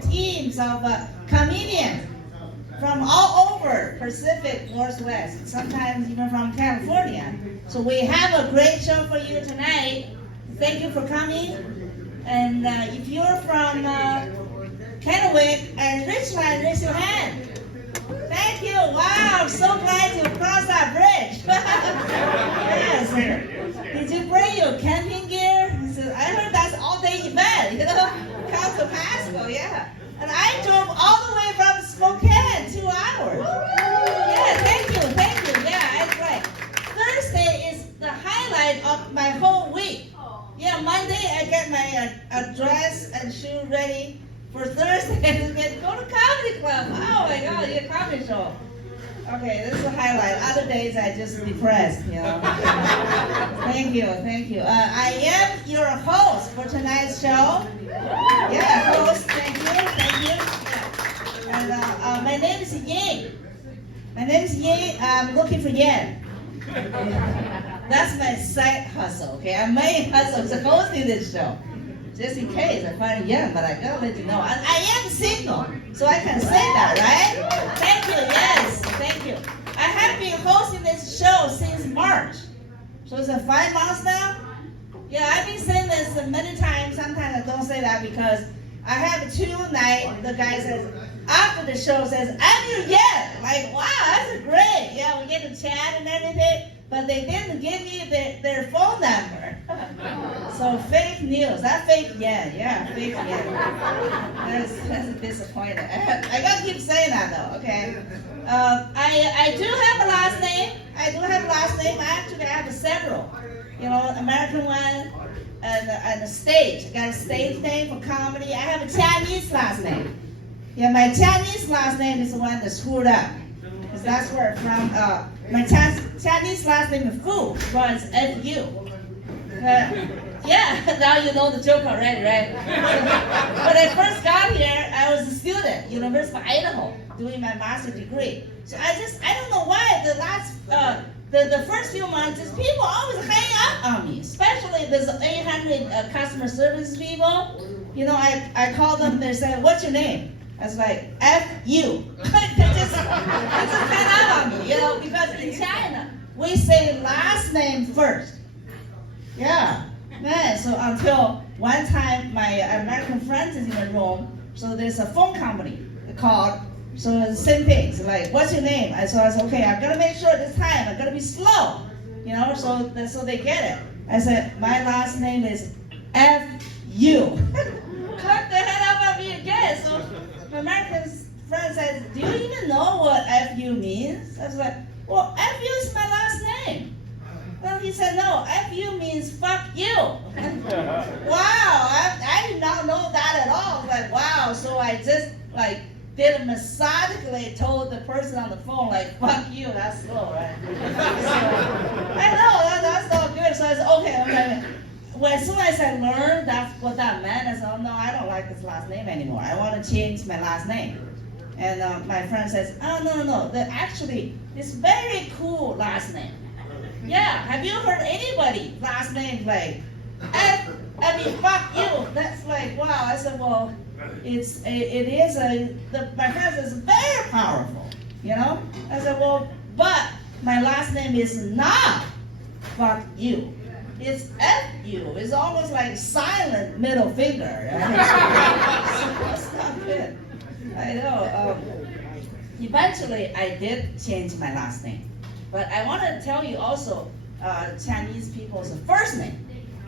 teams of comedians from all over Pacific Northwest, sometimes even from California. So we have a great show for you tonight. Thank you for coming. And if you're from Kennewick and Richland, raise your hand. Thank you. Wow, I'm so glad you crossed that bridge. Yes. Did you bring your camping gear? I heard that's all-day event, come to Pasco, yeah. And I drove all the way from Spokane, 2 hours. Yeah, thank you. Yeah, that's right. Thursday is the highlight of my whole week. Yeah, Monday I get my dress and shoe ready for Thursday. Go to comedy club. Oh my God, your comedy show. Okay, this is a highlight. Other days I just depressed, Thank you. I am your host for tonight's show. Yeah, host. Thank you. Yeah. And my name is Ying. I'm looking for Yen. That's my side hustle. Okay, my main hustle is hosting this show. Just in case I find Yen, but I gotta let you know. I am single, so I can say that, right? Thank you. Yes, thank you. I have been hosting this show since March. So it's 5 months now? Yeah, I've been saying this many times. Sometimes I don't say that because I have 2 nights. The guy says, after the show says, I'm your Yen. Like, wow, that's great. Yeah, we get to chat and everything. But they didn't give me their phone number. So fake news. That's fake Yen. Yeah, fake Yen. That's a disappointment. I gotta keep saying that though, okay? I do have a last name. Actually, I have several. American one and a stage. I got a stage name for comedy. I have a Chinese last name. Yeah, my Chinese last name is the one that's screwed up. Because that's where it's from. My Chinese last name is Fu, runs F-U. Yeah, now you know the joke already, right? When I first got here, I was a student, University of Idaho, doing my master's degree. So I don't know why the first few months, people always hang up on me, especially there's 800 customer service people. I call them, they say, what's your name? I was like, F-U. They just hang up on me, because in China, we say last name first. Yeah, man, so until one time my American friends is in the room, so there's a phone company called, so the same thing, it's like, what's your name? I said, okay, I'm gonna make sure this time, I'm gonna be slow, so they get it. I said, my last name is F-U. Cut the head off of me again, so my American friend says, do you even know what F-U means? I was like, well, F-U is my last name. Well, he said, no, F-U means fuck you. Wow, I did not know that at all. I was like, wow, so I just did methodically told the person on the phone, fuck you, that's slow, right? So, I know, that's not good. So I said, okay. Well, as soon as I learned that's what that meant, I said, oh no, I don't like this last name anymore. I want to change my last name. And my friend says, oh, no. Actually, it's very cool last name. Yeah, have you heard anybody last name like, fuck you? That's like, wow. I said, well, my friend says, very powerful, I said, well, but my last name is not fuck you. It's F-U. It's almost like silent middle finger. That's not good. I know. Eventually, I did change my last name. But I want to tell you also Chinese people's first name.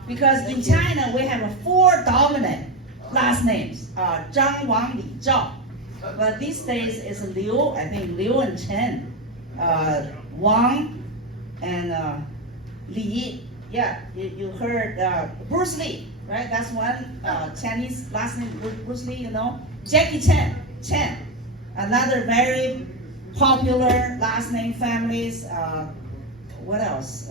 Because in China, we have 4 dominant last names. Zhang, Wang, Li, Zhao. But these days, it's Liu, I think Liu and Chen. Wang and Li. Yeah, you heard Bruce Lee, right? That's one Chinese last name, Bruce Lee, Jackie Chan. Another very popular last name families. What else?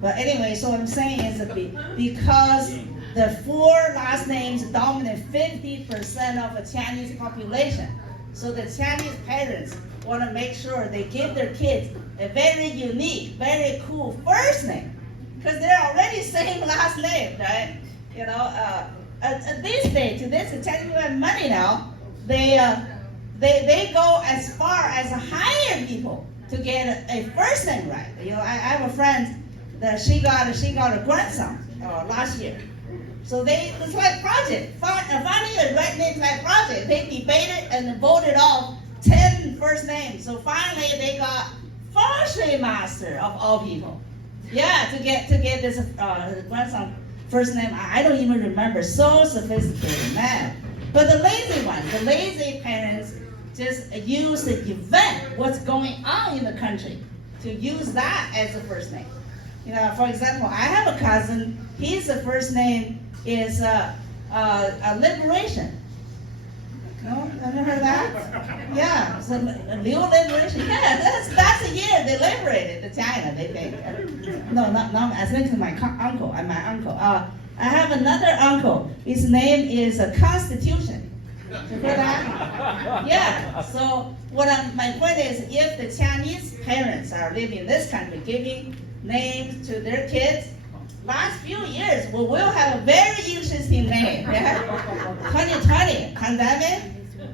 But anyway, so what I'm saying is that because the 4 last names dominate 50% of the Chinese population, so the Chinese parents want to make sure they give their kids a very unique, very cool first name. Because they're already same last name, right? These days, the Chinese people have money now. they go as far as hire people to get a first name right. You know, I have a friend that she got a grandson last year. So it's like project, finding a right name like project. They debated and voted off 10 first names. So finally they got forestry master of all people. Yeah, to get this grandson first name. I don't even remember. So sophisticated, man. But the lazy parents just use the event, what's going on in the country, to use that as a first name. You know, for example, I have a cousin. His first name is Liberation. No, ever heard of that? Yeah, so New Liberation. Yeah, that's the year they liberated the China. They think. No, not I think it's my uncle. I have another uncle. His name is Constitution. You heard that? Yeah. So my point is, if the Chinese parents are living in this country, giving names to their kids, last few years we will have a very interesting name. Yeah? 2020 pandemic.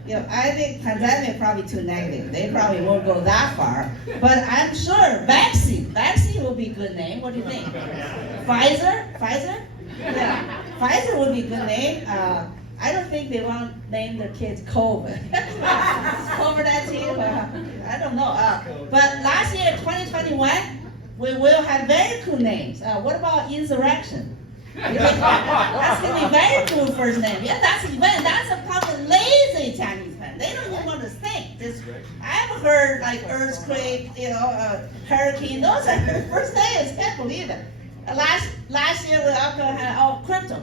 You know, I think pandemic probably too negative. They probably won't go that far. But I'm sure vaccine will be a good name. What do you think? Pfizer? Yeah. Pfizer would be a good name. I don't think they want to name their kids COVID. COVID-19, I don't know. But last year, 2021, we will have very cool names. What about insurrection? That's going to be very cool first name. Yeah, that's a probably lazy Chinese man. They don't even want to think. I've heard like earthquake, hurricane. Those are their first names. Can't believe it. Last year we also had crypto.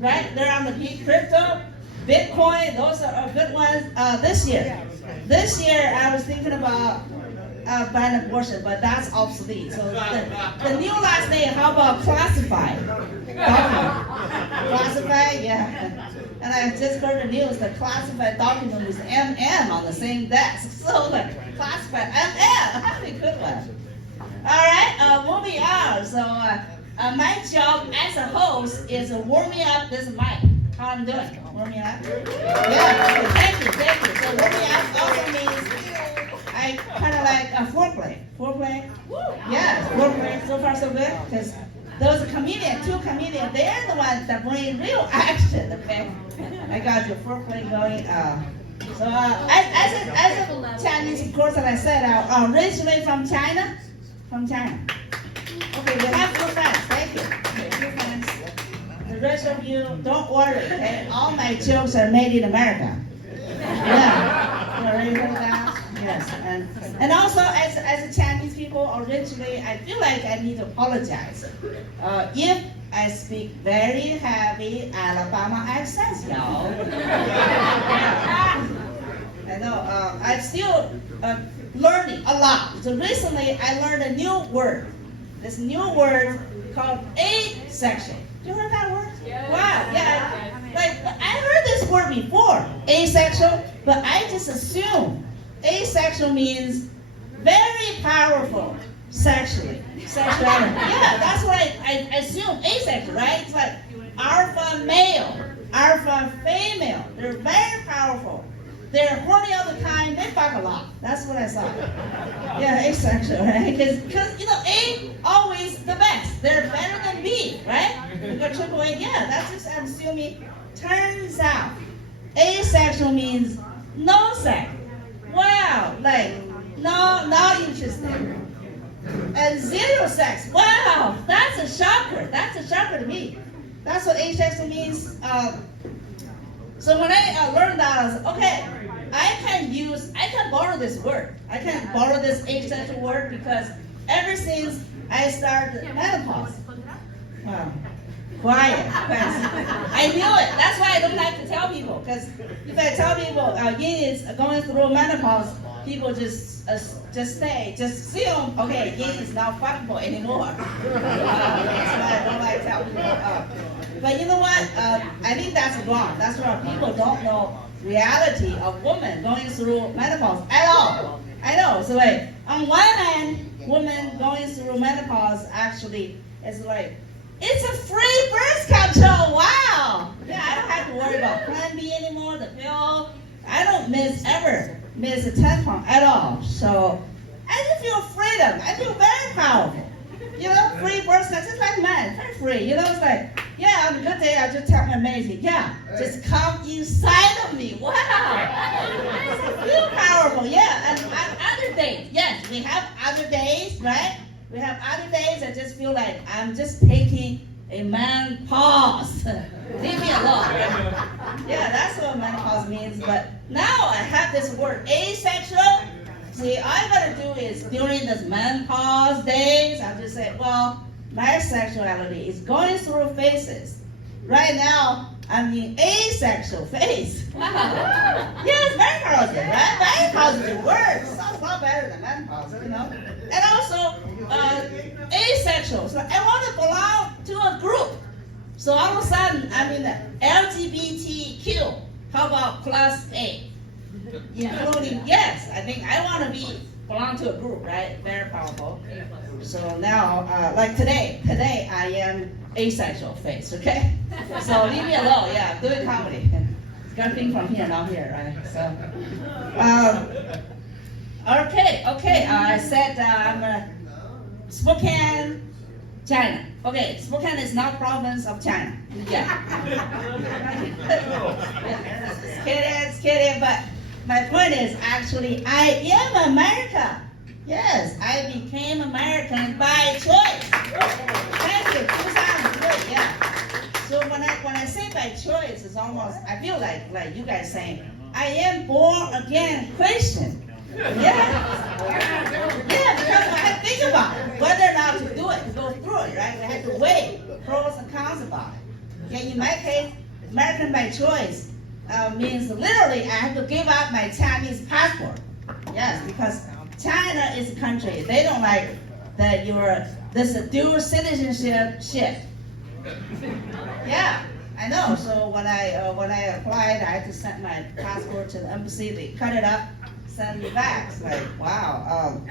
Right? They're on the peak. Crypto, Bitcoin, those are good ones. This year I was thinking about ban abortion, but that's obsolete. So the new last name, how about classified? Classified, yeah. And I just heard the news, the classified document is MM on the same desk. So the classified MM, that'd be a good one. All right, moving on. So my job as a host is warming up this mic. How I'm doing? Warming up? Yeah, thank you. So warming up also means I kind of like a foreplay. Yes, foreplay. So far so good. Because those two comedians, they're the ones that bring real action, okay? I got your foreplay going. So as a Chinese, of course, as I said, originally from China. Okay, we have two friends. Thank you. Okay, two friends. The rest of you, don't worry. Okay? All my jokes are made in America. Yeah. You already heard that? Yes. And also, as a Chinese people, originally, I feel like I need to apologize. If I speak very heavy Alabama accents, y'all. I know. I'm still learning a lot. So recently, I learned a new word. This new word called asexual. You heard that word? Yeah. Wow. Yeah. Like I heard this word before, asexual, but I just assumed asexual means very powerful sexually. Sexuality. Yeah, that's what I assume. Asexual, right? It's like alpha male, alpha female. They're very powerful. They're horny all the time. They fuck a lot. That's what I thought. Yeah, asexual, right? Because A always the best. They're better than B, right? You go triple A. Yeah, that's just I'm assuming. Turns out, asexual means no sex. Wow, like not interested. And zero sex. Wow, that's a shocker. That's a shocker to me. That's what asexual means. So when I learned that, I was like, okay, I can borrow this word. I can borrow this asexual word because ever since I started menopause, quiet. I knew it. That's why I don't like to tell people. Because if I tell people Yin is going through menopause, people just assume, okay, Yin is not fuckable anymore. That's why I don't like to tell people. But you know what? I think that's wrong. That's wrong. People don't know reality of women going through menopause at all. I know. So like, on one hand, women going through menopause actually is like It's a free birth control. Wow. Yeah, I don't have to worry about Plan B anymore, the pill. I don't ever miss a tampon at all. So I just feel freedom. I feel very powerful. Free birth control. It's like man, very free. It's like, yeah, on a good day, I just tell my mate, yeah, just come inside of me. Wow. I feel powerful. Yeah, and other days, yes, we have other days, right? We have other days I just feel like I'm just taking a man pause. Leave me alone. Yeah, that's what menopause means. But now I have this word, asexual. See, all I gotta do is during this menopause days, I just say, well, my sexuality is going through phases. Right now, I'm in asexual phase. Wow. Yeah, it's very positive, right? Very positive word. Sounds a lot better than menopause, And also, asexual. So I want to belong to a group. So all of a sudden, I'm in the LGBTQ. How about plus A? Including, yes, I think I want to belong to a group, right? Very powerful. So now, like today I am asexual phase, okay? So leave me alone, yeah, I'm doing comedy. It's got thing from here, not here, right? So, okay, I said I'm Spokane, China. Okay, Spokane is not province of China. Yeah. It's kidding, but my point is actually I am America. Yes, I became American by choice. Thank you, 2003, yeah. So when I say by choice, it's almost, I feel like you guys saying, I am born again Christian. Yeah, because I had to think about it, whether or not to do it, to go through it, right? I had to weigh pros and cons about it. Okay, in my case, American by choice means literally I have to give up my Chinese passport. Yes, because China is a country, they don't like that this dual citizenship shift. Yeah, I know. So when I applied, I had to send my passport to the embassy. They cut it up, send me back. It's like, wow.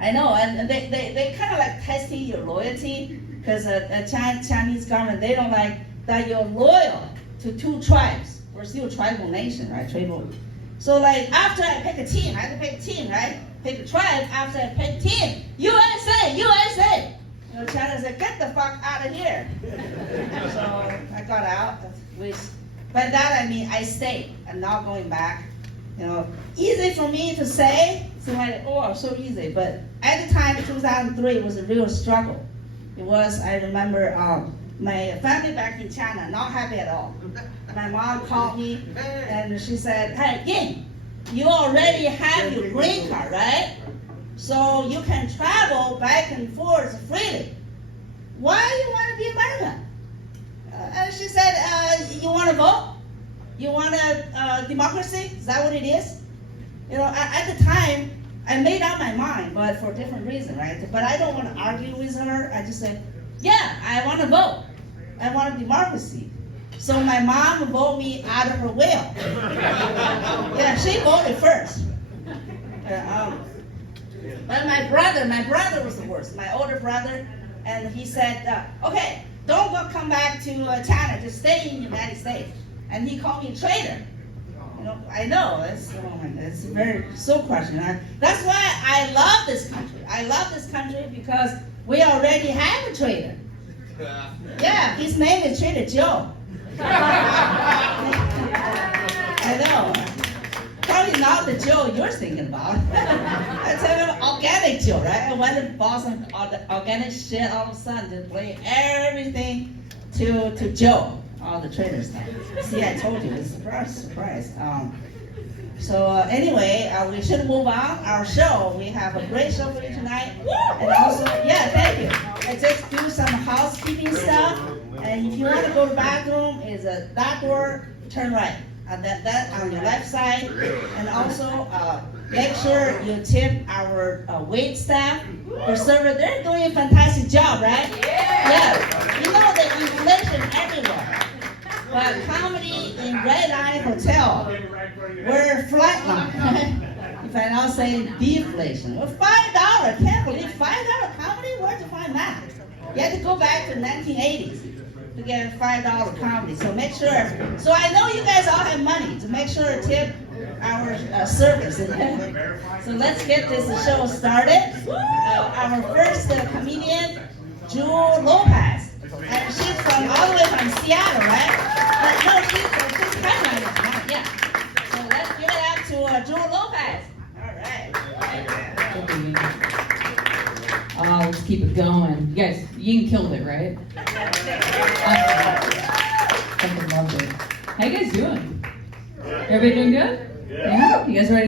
I know, and they kind of like testing your loyalty because the Chinese government, they don't like that you're loyal to two tribes. We're still a tribal nation, right? Tribal. So like after I pick a team, I have to pick a team, right? Pick a tribe. After I pick a team, USA. China said, get the fuck out of here. So I got out, which by that I mean I stayed. I'm not going back. Easy for me to say. So so easy. But at the time, 2003, it was a real struggle. It was, I remember, my family back in China, not happy at all. My mom called me and she said, hey, Ying, you already have your green card, right? So you can travel back and forth freely. Why do you want to be American? And she said, you want to vote? You want a democracy? Is that what it is? At the time, I made up my mind, but for a different reason, right? But I don't want to argue with her. I just said, yeah, I want to vote. I want a democracy. So my mom voted me out of her will. Yeah, she voted first. But my brother was the worst. My older brother, and he said, okay, don't come back to China. Just stay in the United States. And he called me a traitor. I know it's very so questionable. That's why I love this country. I love this country because we already have a traitor. Yeah, his name is Trader Joe. I know. Probably not the Joe you're thinking about. I tell you, organic Joe, right? I went and bought some organic shit all of a sudden to bring everything to Joe, all the trader stuff. See, I told you, it's a surprise. Anyway, we should move on. Our show, we have a great show for you tonight. And also, yeah, thank you. I just do some housekeeping stuff. And if you want to go to the bathroom, is that door, turn right. That on your left side. And also, make sure you tip our wait staff. The server, they're doing a fantastic job, right? Yeah. You know that inflation everywhere. But comedy in Red Line Hotel, we're flatline. If I'm not saying deflation. Well, $5, can't believe $5 comedy? Where'd you find that? You have to go back to 1980s to get a $5 comedy. So make sure. So I know you guys all have money to make sure to tip our service. So let's get this show started. Our first comedian, Jewel Lopez. And she's from all the way from Seattle, right? No, she's kind of yeah. So let's give it up to Jewel Lopez. All right. Let's keep it going. You guys, Ying killed it, right? Fucking loved it. How you guys doing? Everybody doing good? Yeah. You guys ready?